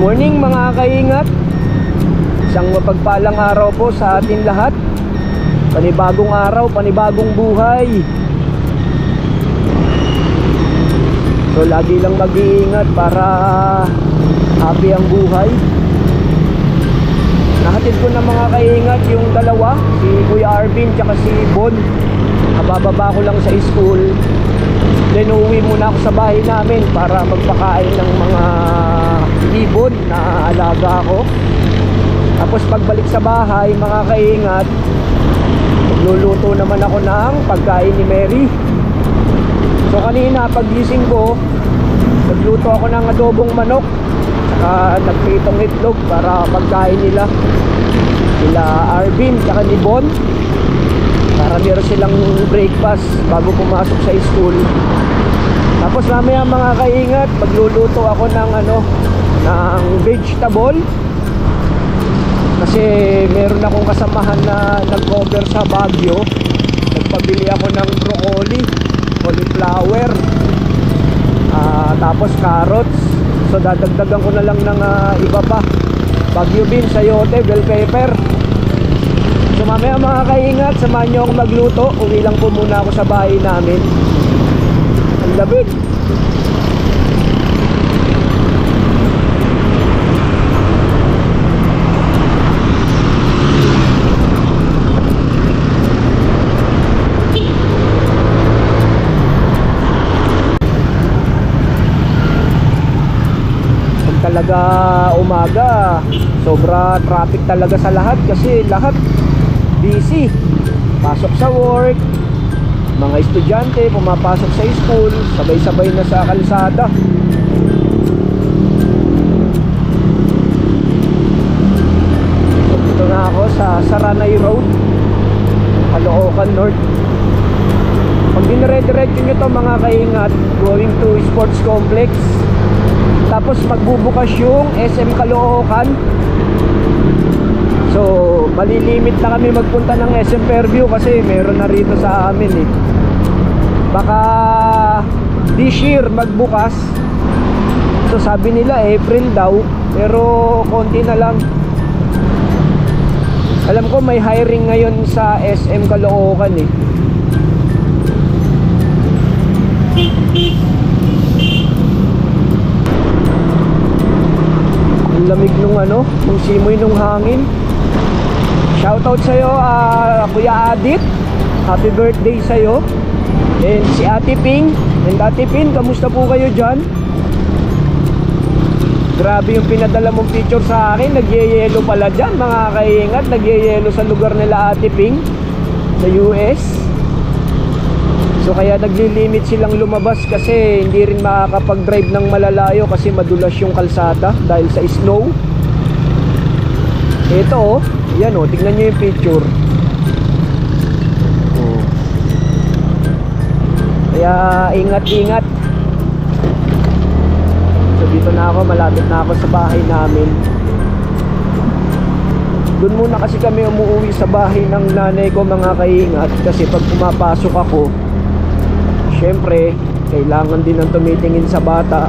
Morning mga kaingat. Isang mapagpalang araw po sa atin lahat. Panibagong araw, panibagong buhay. So lagi lang mag-iingat para happy ang buhay. Nahatid ko na mga kaingat yung dalawa, si Kuya Arvin tsaka si Bon. Kabababa ko lang sa school. Then uuwi muna ako sa bahay namin para magpakain ng mga ibon na alaga ko. Tapos pagbalik sa bahay mga kaingat, magluluto naman ako ng pagkain ni Mary. So kanina pagising ko, nagluto ako ng adobong manok, saka nagpritong itlog para pagkain nila Arvin tsaka ni Bon, para meron silang breakfast bago pumasok sa school. Tapos mamaya mga kaingat, magluluto ako ng ng vegetable. Kasi meron akong kasamahan na nag-cover sa Baguio. Nagpabili ako ng broccoli, cauliflower, tapos carrots. So dadagdagan ko na lang ng iba pa, Baguio beans, sayote, bell pepper. So mamaya mga kaingat, samahan nyo akong magluto. Uwi lang po muna ako sa bahay namin. Ang labig. Talaga umaga, sobra traffic talaga sa lahat kasi lahat busy. Pasok sa work, mga estudyante pumapasok sa school, sabay-sabay na sa kalsada. So, dito na ako sa Saranay Road, Caloocan North. Pag dinire-diretso nyo to mga kaingat, going to Sports Complex, tapos magbubukas yung SM Caloocan. So malilimit na kami magpunta ng SM Fairview kasi meron na rito sa amin eh. Baka this year magbukas. So sabi nila April daw, pero konti na lang. Alam ko may hiring ngayon sa SM Caloocan eh. Lamig nung nung simoy nung hangin. Shoutout sa'yo Kuya Adit, happy birthday sa'yo. And si Ate Ping. And Ate Ping, kamusta po kayo dyan? Grabe yung pinadala mong picture sa akin. Nagyeyelo pala dyan mga kaingat. Nagyeyelo sa lugar nila Ate Ping sa US. So kaya naglilimit silang lumabas kasi hindi rin makakapag-drive ng malalayo kasi madulas yung kalsada dahil sa snow. Ito yan tignan nyo yung picture. Kaya ingat-ingat. So dito na ako, malapit na ako sa bahay namin. Doon muna kasi kami umuwi sa bahay ng nanay ko mga kaingat, kasi pag pumapasok ako, syempre, kailangan din ng tumitingin sa bata.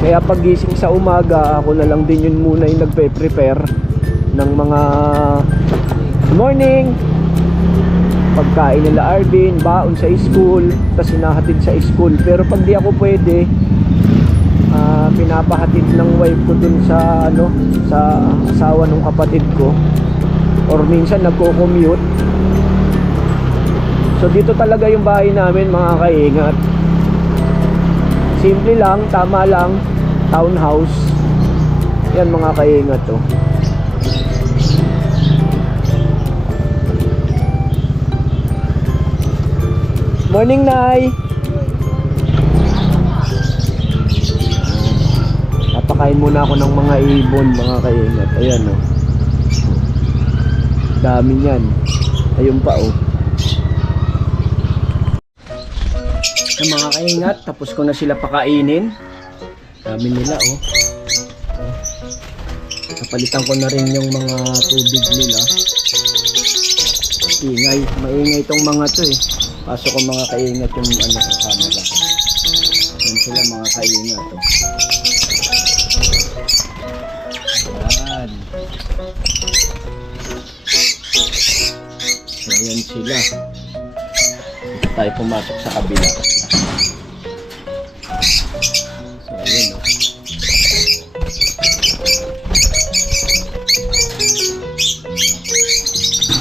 Kaya paggising sa umaga, ako na lang din yun muna yung nagpe-prepare ng mga morning pagkain nila Arvin, baon sa school, tapos hinahatid sa school. Pero pag di ako pwede, pinapahatid ng wife ko dun sa sa asawa ng kapatid ko, or minsan nagko-commute. So dito talaga yung bahay namin mga kaingat. Simple lang, tama lang, townhouse. Yan mga kaingat to. Morning, Nay. Papakain muna ako ng mga ibon mga kaingat. Ayan dami niyan. Ayun pa mga kaingat, tapos ko na sila pakainin. Dami nila Napalitan ko na rin yung mga tubig nila. Ingay. Maingay itong mga to eh. Pasok ko mga kaingat yung ano sa camera ko. Yan sila mga kaingat to. Yan. So, ayan sila. Dito tayo pumasok sa kabila. So, ayan o.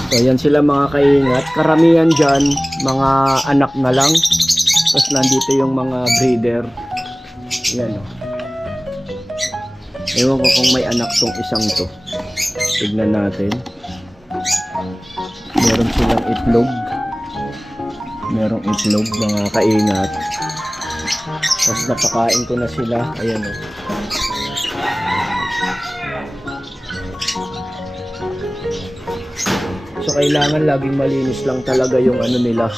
So, ayan sila mga kaingat. Karamihan dyan, mga anak na lang. Tapos nandito yung mga breeder. Ayan o. Ewan ko kung may anak tong isang to. Tignan natin. Meron silang itlog. Merong itlog mga kaingat. Tapos napakain ko na sila. Ayan o. So kailangan laging malinis lang talaga yung ano nila.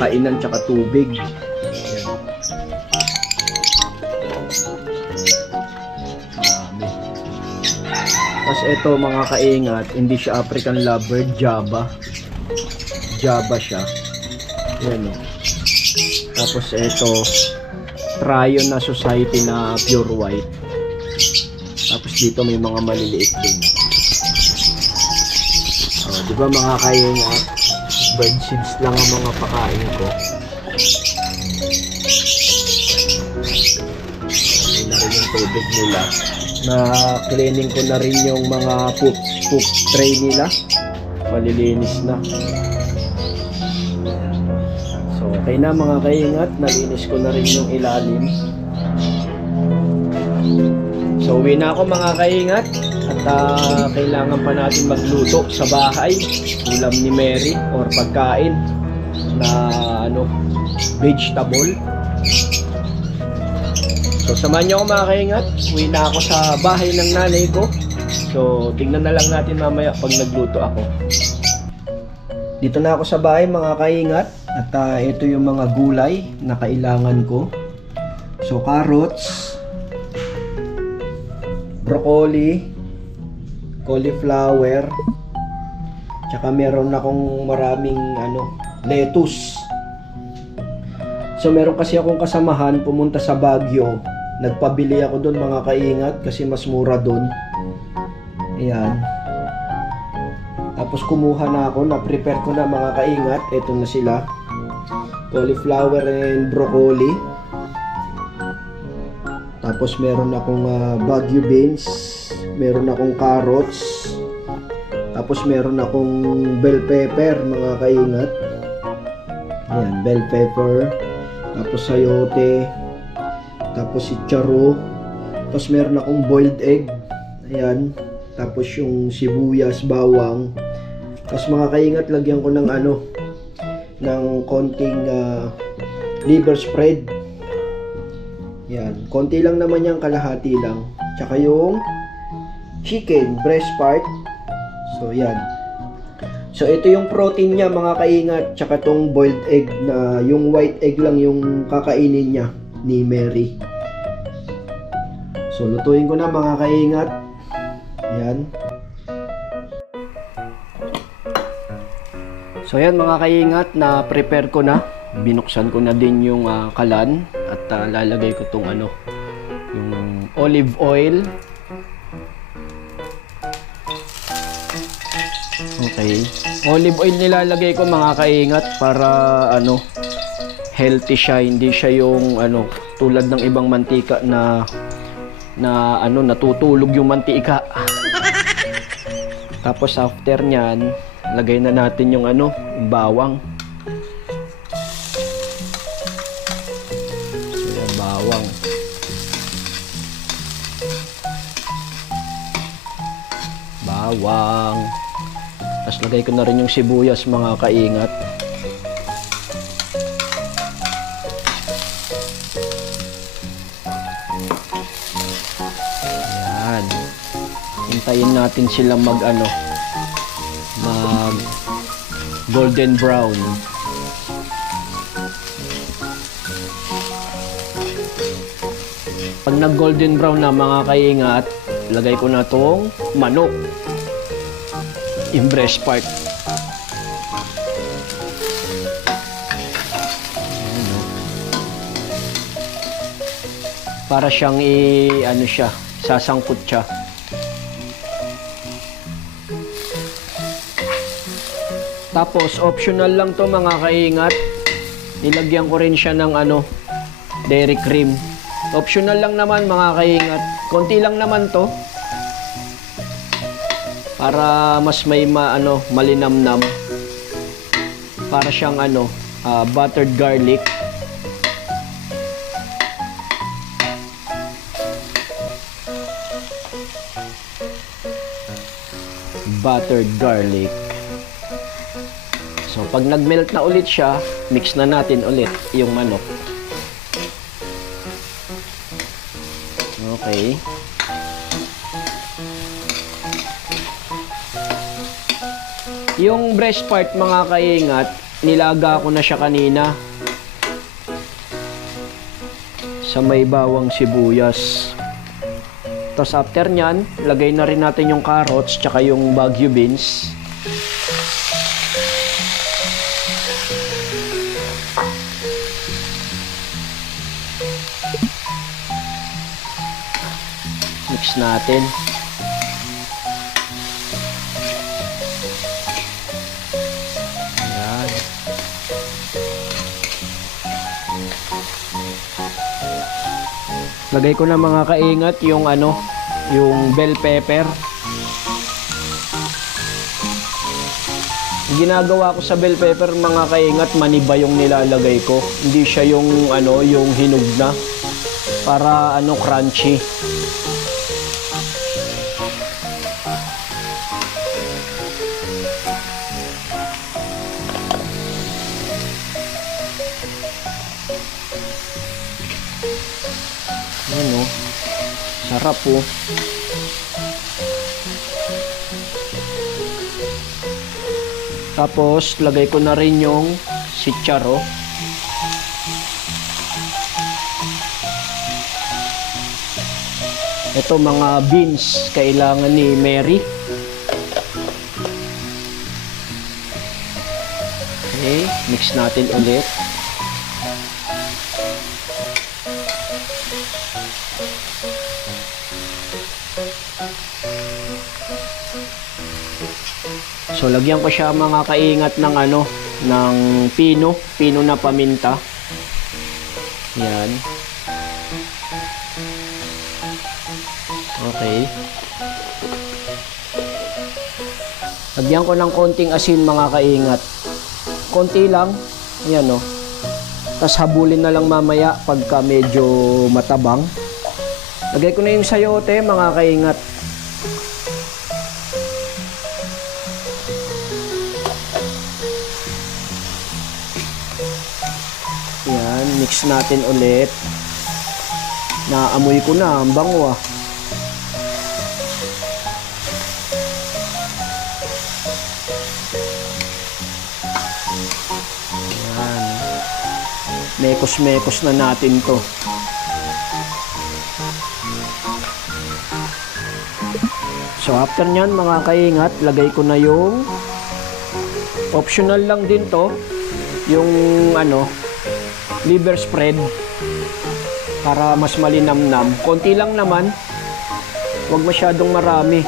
Kainan tsaka tubig. Ayan. Tapos ito mga kaingat, hindi siya African lovebird, Java. Java siya. Ayan o. Tapos ito, Tryon na society na pure white. Tapos dito may mga maliliit din. Di ba mga kaingat, bird seeds lang ang mga pakain ko. Ay na rin yung tubig nila. Na cleaning ko na rin yung mga poop tray nila. Malilinis na. So okay na mga kaingat, nalinis ko na rin yung ilalim. So uwi na ako mga kaingat. At kailangan pa natin magluto sa bahay, ulam ni Mary or pagkain na ano, vegetable. So samahan niyo ako mga kaingat, uwi na ako sa bahay ng nanay ko. So tingnan na lang natin mamaya pag nagluto ako. Dito na ako sa bahay mga kaingat. At ito yung mga gulay na kailangan ko. So carrots, broccoli, cauliflower, tsaka meron akong maraming lettuce. So meron kasi akong kasamahan pumunta sa Baguio. Nagpabili ako doon mga kaingat kasi mas mura doon. Ayan. Tapos kumuha na ako, na-prepare ko na mga kaingat. Ito na sila. Cauliflower and broccoli. Tapos meron akong Baguio beans. Meron akong carrots. Tapos meron akong bell pepper mga kaingat. Ayan, bell pepper. Tapos sayote. Tapos chicharo. Tapos meron akong boiled egg. Ayan. Tapos yung sibuyas, bawang. Tapos mga kaingat, lagyan ko ng ng konting liver spread. Yan, konti lang naman yan, kalahati lang. Tsaka yung chicken breast part. So yan. So ito yung protein niya mga kaingat. Tsaka tong boiled egg na yung white egg lang yung kakainin niya ni Mary. So lutuin ko na mga kaingat. Yan. So yan mga kaingat, na prepare ko na. Binuksan ko na din yung kalan at lalagay ko tong yung olive oil. Okay. Olive oil nilalagay ko mga kaingat para healthy siya, hindi siya yung tulad ng ibang mantika na natutulog yung mantika. Tapos after nyan, lagay na natin yung yung bawang. So yan, bawang. Bawang. Tapos lagay ko na rin yung sibuyas mga kaingat. Yan. Hintayin natin silang mag golden brown. Pag nag golden brown na mga kaingat, lagay ko na tong manok, yung breast part. Para siyang ano siya, sasangkot siya. Tapos optional lang to mga kaingat. Nilagyan ko rin siya ng dairy cream. Optional lang naman mga kaingat. Konti lang naman to. Para mas may malinamnam. Para siyang buttered garlic. Buttered garlic. So, pag nag-melt na ulit siya, mix na natin ulit yung manok. Okay. Yung breast part, mga kaingat, nilaga ko na siya kanina. Sa may bawang sibuyas. Tapos after nyan, lagay na rin natin yung carrots tsaka yung Baguio beans. Mix natin. Ayan. Lagay ko na mga kaingat yung yung bell pepper. Ginagawa ko sa bell pepper mga kaingat, maniba yung nilalagay ko. Hindi siya yung yung hinog na para crunchy. Sarap po. Tapos, lagay ko na rin yung sitsaro. Ito mga beans, kailangan ni Mary. Okay, mix natin ulit. So, lagyan ko siya mga kaingat ng ng pino na paminta. Yan. Okay. Lagyan ko ng konting asin mga kaingat. Konti lang. Yan Tapos habulin na lang mamaya pagka medyo matabang. Lagay ko na yung sayote mga kaingat. Yan, mix natin ulit. Naamoy ko na, ang bango Yan. Mekos-mekos na natin to. So after nyan mga kaingat, lagay ko na yung optional lang din to, yung liver spread para mas malinamnam. Konti lang naman, huwag masyadong marami.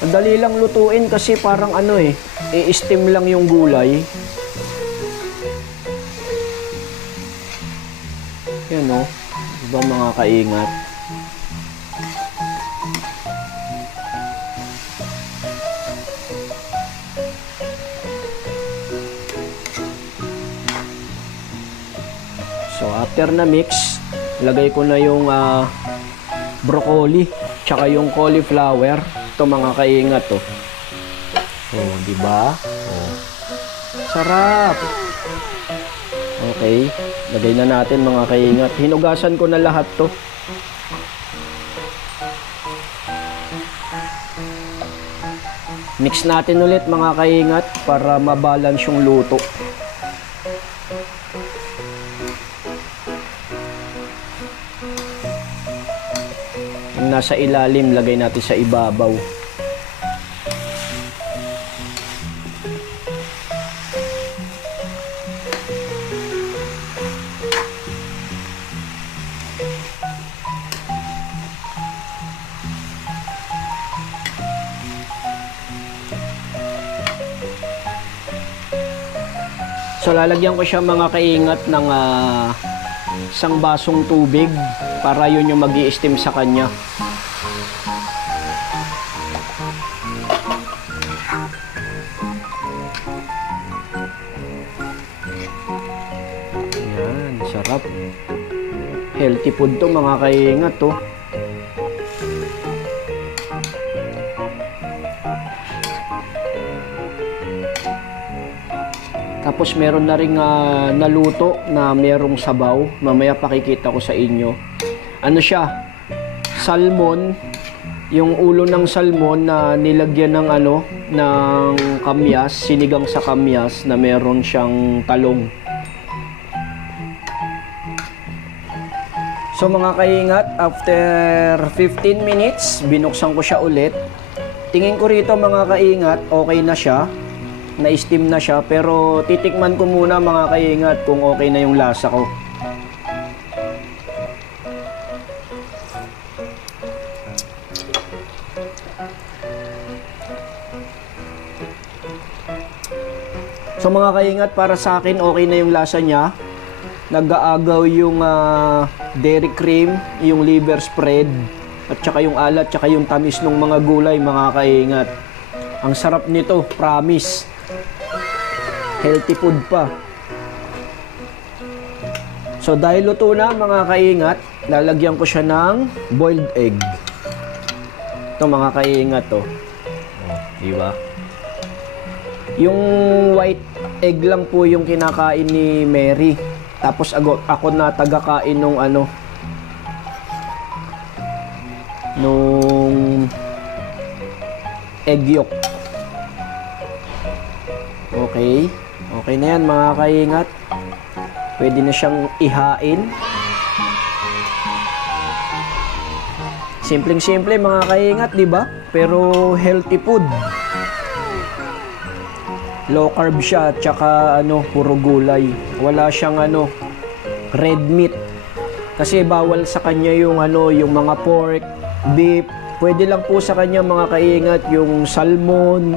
Madali lang lutuin kasi parang i-steam lang yung gulay. Yan diba mga kaingat? So after na mix, lagay ko na yung broccoli tsaka yung cauliflower. Ito mga kaingat di ba? Sarap. Okay, lagay na natin mga kaingat. Hinugasan ko na lahat to. Mix natin ulit mga kaingat para mabalance yung luto. Yung nasa ilalim, lagay natin sa ibabaw. So lalagyan ko siya mga kaingat ng isang basong tubig para yun yung mag-i-steam sa kanya. Yan, sarap. Healthy food to mga kaingat to. Tapos meron na rin naluto na merong sabaw. Mamaya pakikita ko sa inyo. Ano siya? Salmon. Yung ulo ng salmon na nilagyan ng ng kamyas, sinigang sa kamyas na meron siyang talong. So mga kaingat, after 15 minutes, binuksan ko siya ulit. Tingin ko rito mga kaingat, okay na siya. Na-steam na siya, pero titikman ko muna mga kaingat kung okay na yung lasa ko. So mga kaingat, para sa akin okay na yung lasa niya. Nag-aagaw yung dairy cream, yung liver spread, at saka yung alat, saka yung tamis ng mga gulay mga kaingat. Ang sarap nito, promise. Healthy food pa. So dahil luto na mga kaingat, lalagyan ko siya ng boiled egg. Ito mga kaingat to. Diba? Yung white egg lang po yung kinakain ni Mary. Tapos ako na tagakain nung nung egg yolk. Okay. Okay na yan mga kaingat. Pwede na siyang ihain. Simpleng-simple mga kaingat, di ba? Pero healthy food. Low carb siya, tsaka puro gulay. Wala siyang red meat. Kasi bawal sa kanya yung yung mga pork, beef. Pwede lang po sa kanya mga kaingat yung salmon,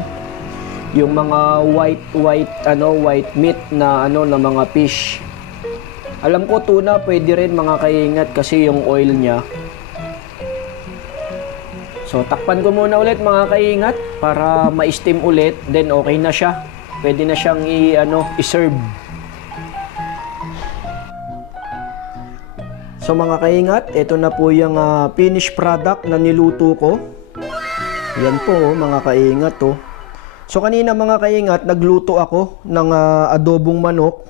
yung mga white meat na na mga fish. Alam ko tuna pwede rin mga kaingat kasi yung oil niya. So takpan ko muna ulit mga kaingat para ma-steam ulit, then okay na siya. Pwede na siyang i-serve. So mga kaingat, ito na po yung finished product na niluto ko. Yan po mga kaingat to. So kanina mga kaingat, nagluto ako ng adobong manok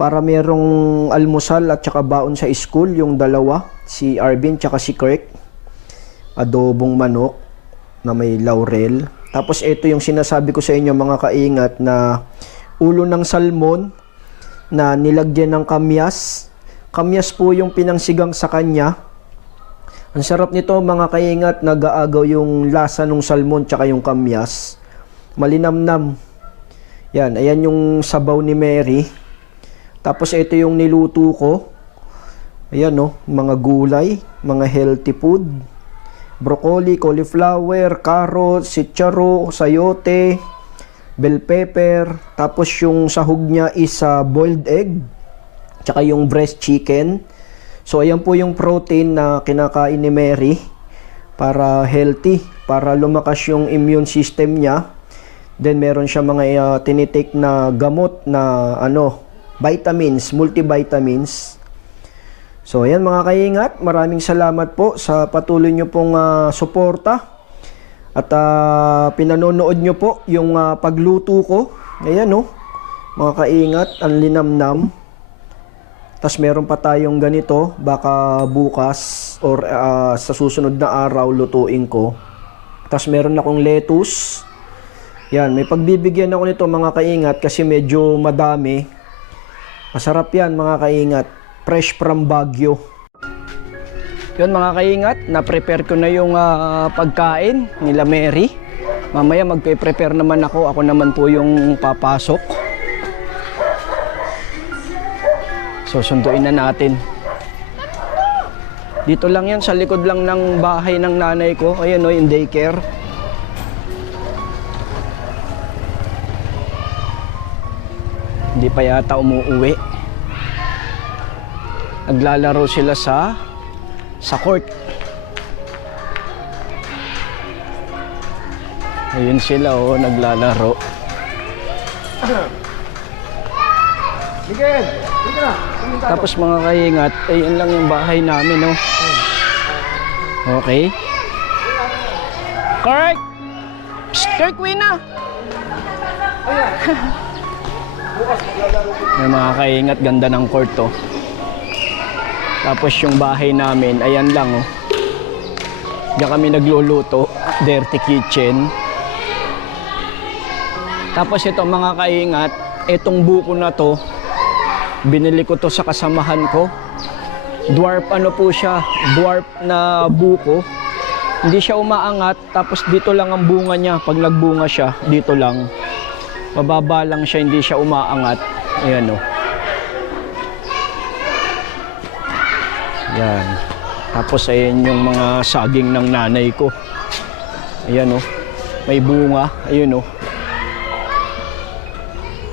para merong almusal at saka baon sa school, yung dalawa, si Arvin tsaka si Kirk. Adobong manok na may laurel. Tapos ito yung sinasabi ko sa inyo mga kaingat na ulo ng salmon na nilagyan ng kamyas. Kamyas po yung pinangsigang sa kanya. Ang sarap nito mga kaingat, nag-aagaw yung lasa ng salmon tsaka yung kamyas. Malinamnam. Yan, ayan yung sabaw ni Mary. Tapos ito yung niluto ko. Ayan mga gulay, mga healthy food. Broccoli, cauliflower, carrots, sitsaro, sayote, bell pepper. Tapos yung sahog niya is boiled egg. Tsaka yung breast chicken. So ayan po yung protein na kinakain ni Mary para healthy, para lumakas yung immune system niya. Then meron siya mga tinitake na gamot na vitamins, multivitamins. So ayan mga kaingat, maraming salamat po sa patuloy nyo pong suporta at pinanonood nyo po yung pagluto ko. Ayan mga kaingat, ang linamnam. Tapos meron pa tayong ganito, baka bukas or sa susunod na araw lutuin ko. Tapos meron akong lettuce. Yan, may pagbibigyan ako nito mga kaingat kasi medyo madami. Masarap yan mga kaingat. Fresh from Baguio. Yun mga kaingat, na-prepare ko na yung pagkain nila Mary. Mamaya magpe-prepare naman ako. Ako naman po yung papasok. So sunduin na natin. Dito lang yan, sa likod lang ng bahay ng nanay ko. Ayan yung daycare. Hindi pa yata umuuwi. Naglalaro sila sa court. Ayun sila oh, naglalaro. Miguel, dito na. Tapos mga kaingat, ayun lang yung bahay namin oh. Okay. Kirk! Psst, Kirk, uwi na! Yung mga kaingat, ganda ng court oh. Tapos yung bahay namin, ayan lang oh. Diyan kami nagluluto, dirty kitchen. Tapos ito mga kaingat, itong buko na to, binili ko to sa kasamahan ko. Dwarf ano po siya, dwarf na buko. Hindi siya umaangat, tapos dito lang ang bunga niya. Pag nagbunga siya, dito lang. Mababa lang siya, hindi siya umaangat. Ayan o. Yan. Tapos ayan yung mga saging ng nanay ko. Ayan o. May bunga. Ayun o.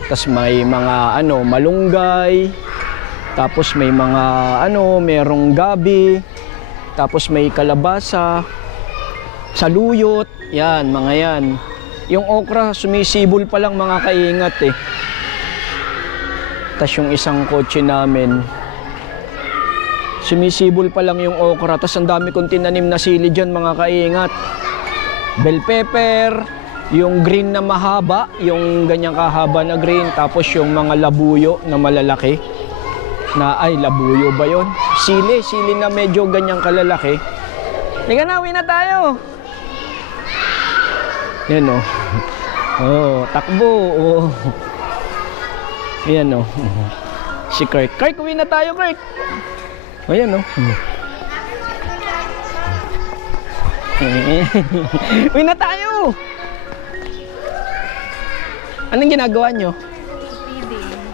Tapos may mga ano, malunggay. Tapos may mga ano, merong gabi. Tapos may kalabasa. Saluyot. Yan, mga yan. Yung okra, sumisibol pa lang mga kaingat eh. Tapos yung isang kotse namin, sumisibol pa lang yung okra. Tapos ang dami kong tinanim na sili dyan mga kaingat. Bell pepper, yung green na mahaba, yung ganyang kahaba na green. Tapos yung mga labuyo na malalaki. Na ay, labuyo ba yun? Sili na medyo ganyang kalalaki. Liga na, uwi na tayo. Yan o. Oh, takbo. Oh. Yan o. Si Kirk. Kirk, uwi na tayo, Kirk. Ayan o. Uwi na tayo. Anong ginagawa nyo?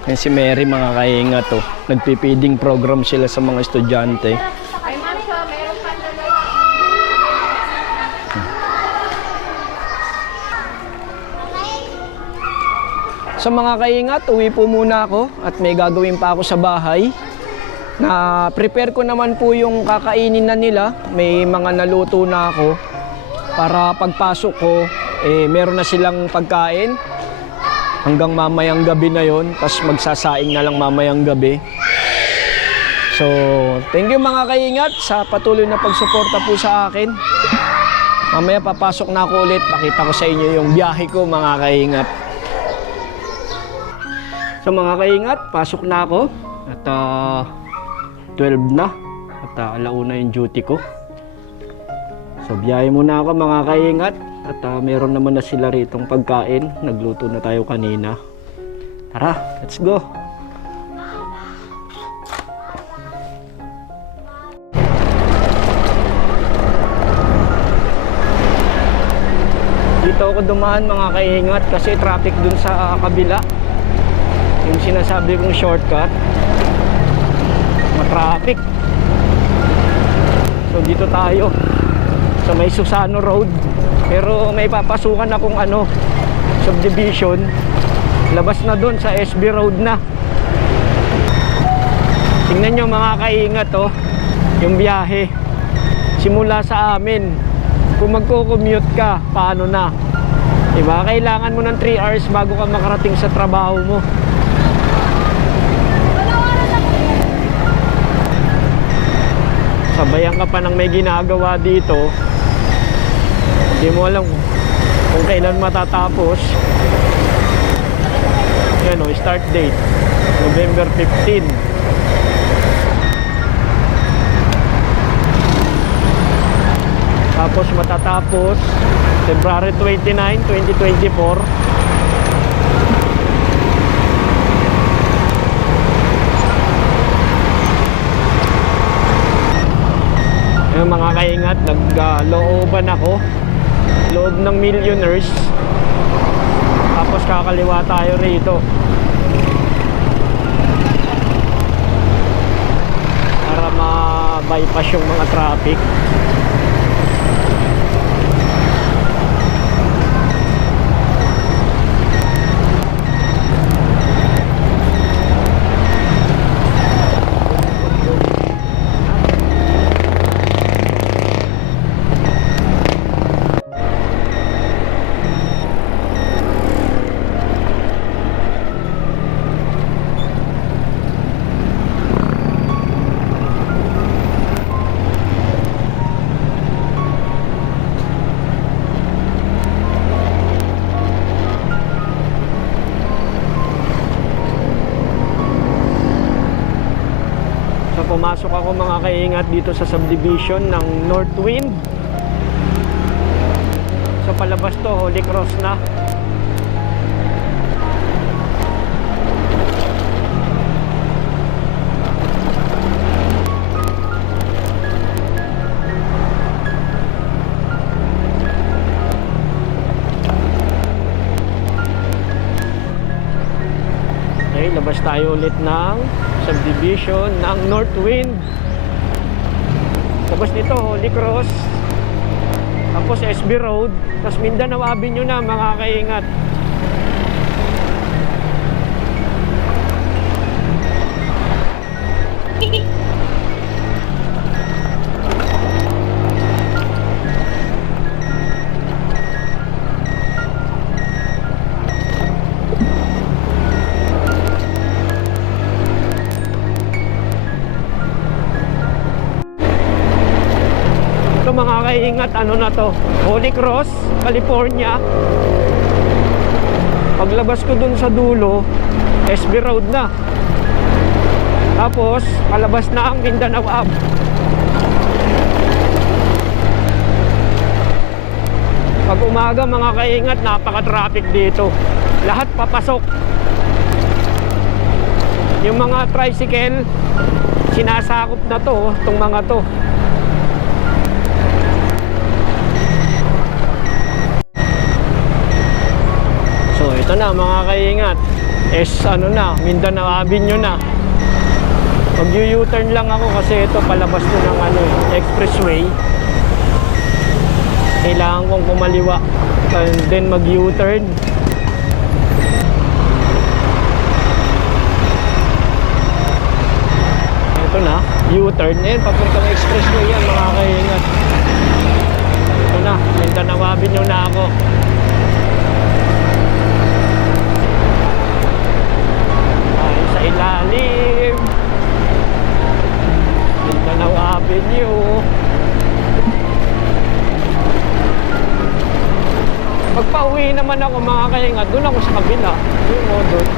Yan si Mary mga kaingat to. Nagpipiding program sila sa mga estudyante. Ay, Masha, meron pa dalawa. Sa mga kaingat, uwi po muna ako at may gagawin pa ako sa bahay. Na prepare ko naman po yung kakainin na nila. May mga naluto na ako para pagpasok ko, meron na silang pagkain. Hanggang mamayang gabi na yon, tapos magsasaing na lang mamayang gabi. So, thank you mga kaingat sa patuloy na pagsuporta po sa akin. Mamaya papasok na ako ulit, pakita ko sa inyo yung biyahe ko mga kaingat. So mga kaingat, pasok na ako at 12 na at alauna yung duty ko. So biyahe muna ako mga kaingat. At meron naman na sila ritong pagkain. Nagluto na tayo kanina. Tara, let's go. Dito ako dumaan mga kaingat kasi traffic dun sa kabila. Yung sinasabi kong shortcut, matraffic. So dito tayo sa may Susano Road. Pero may papasukan akong ano, subdivision. Labas na doon sa SB Road na. Tingnan nyo mga kaingat oh, yung biyahe. Simula sa amin. Kung magko-commute ka, paano na? Diba? Kailangan mo ng 3 hours bago ka makarating sa trabaho mo. Sabayan ka pa ng may ginagawa dito. Hindi mo alam kung kailan matatapos. Yan o, start date November 15. Tapos matatapos February 29, 2024. Yung mga kaingat, naglooban ako loob ng Millionaires. Tapos kakaliwa tayo rito para ma-bypass yung mga traffic. Pumasok ako mga kaingat dito sa subdivision ng Northwind. So palabas to, Holy Cross na. Okay, labas tayo ulit ng subdivision ng Northwind. Labas nito, Holy Cross. Tapos SB Road. Tapos Mindanao Avenue na mga kaingat. Ito mga kaingat, ano na to, Holy Cross, California. Paglabas ko dun sa dulo, SB Road na. Tapos palabas na ang Mindanao Ave. Pag umaga mga kaingat, napaka-traffic dito. Lahat papasok. Yung mga tricycle, sinasakop na to, itong mga to. So ito na mga kaingat, ano na, Mindanao Avenue na. Mag-U-turn lang ako kasi ito palabas ko ng expressway. Kailangan kong kumaliwa and then mag-U-turn. Ito na, U-turn. Ayan, papuntang expressway yan mga kaingat. Ito na, Mindanao Avenue na ako. Ilalim Mindanao Avenue. Pagpa-uwi naman ako mga kaingat, doon ako sa kabila. Yung doon.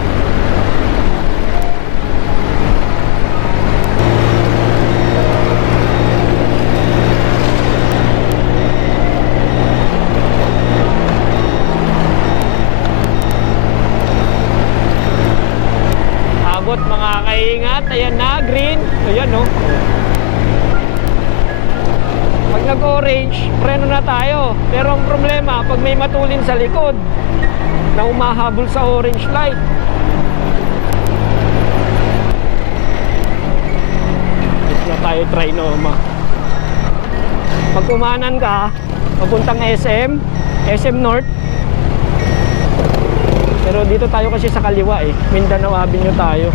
Mga kaingat, ayan na, green. Ayan no. Pag nag-orange, preno na tayo. Pero ang problema, pag may matulin sa likod na umahabol sa orange light, ito na tayo, Trinoma. Pag kumanan ka, papuntang SM North. Pero dito tayo kasi sa kaliwa Mindanao Avenue tayo.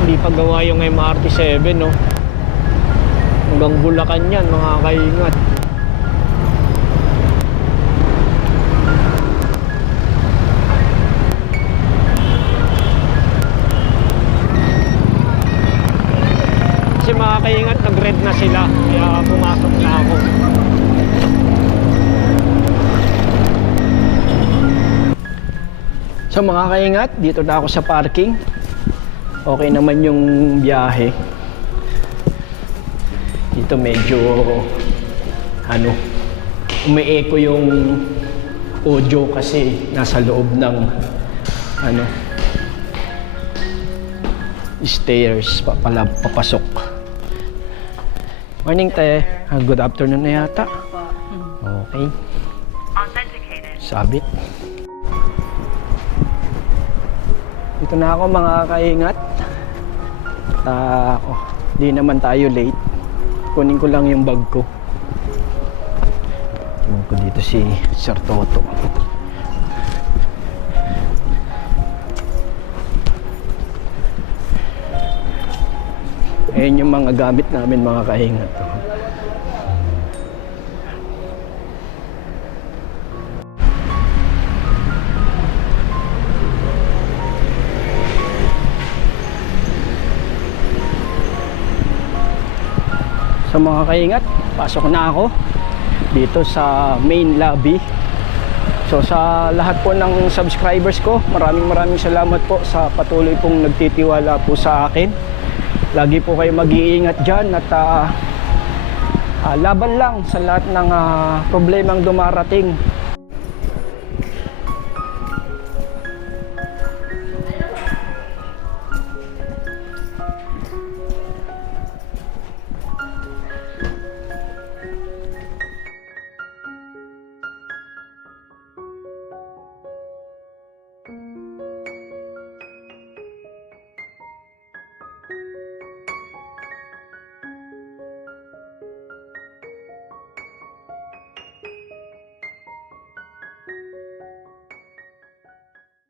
Hindi pa gawa yung MRT 7 no. Hanggang Bulacan yan mga kaingat. Kasi mga kaingat, nag-red na sila. Kaya pumasok na ako. So mga kaingat, dito na ako sa parking. Okay naman yung biyahe. Dito medyo umi-echo yung audio kasi nasa loob ng stairs papasok. Morning te. Good afternoon na yata. Okay. Sabit. Ito na ako mga kaingat. Di naman tayo late. Kunin ko lang yung bag ko. Tingnan ko dito si Sir Toto. Ayan yung mga gamit namin mga kaingat. So mga kaingat, pasok na ako dito sa main lobby. So sa lahat po ng subscribers ko, maraming salamat po sa patuloy pong nagtitiwala po sa akin. Lagi po kayo mag-iingat dyan at laban lang sa lahat ng problemang dumarating.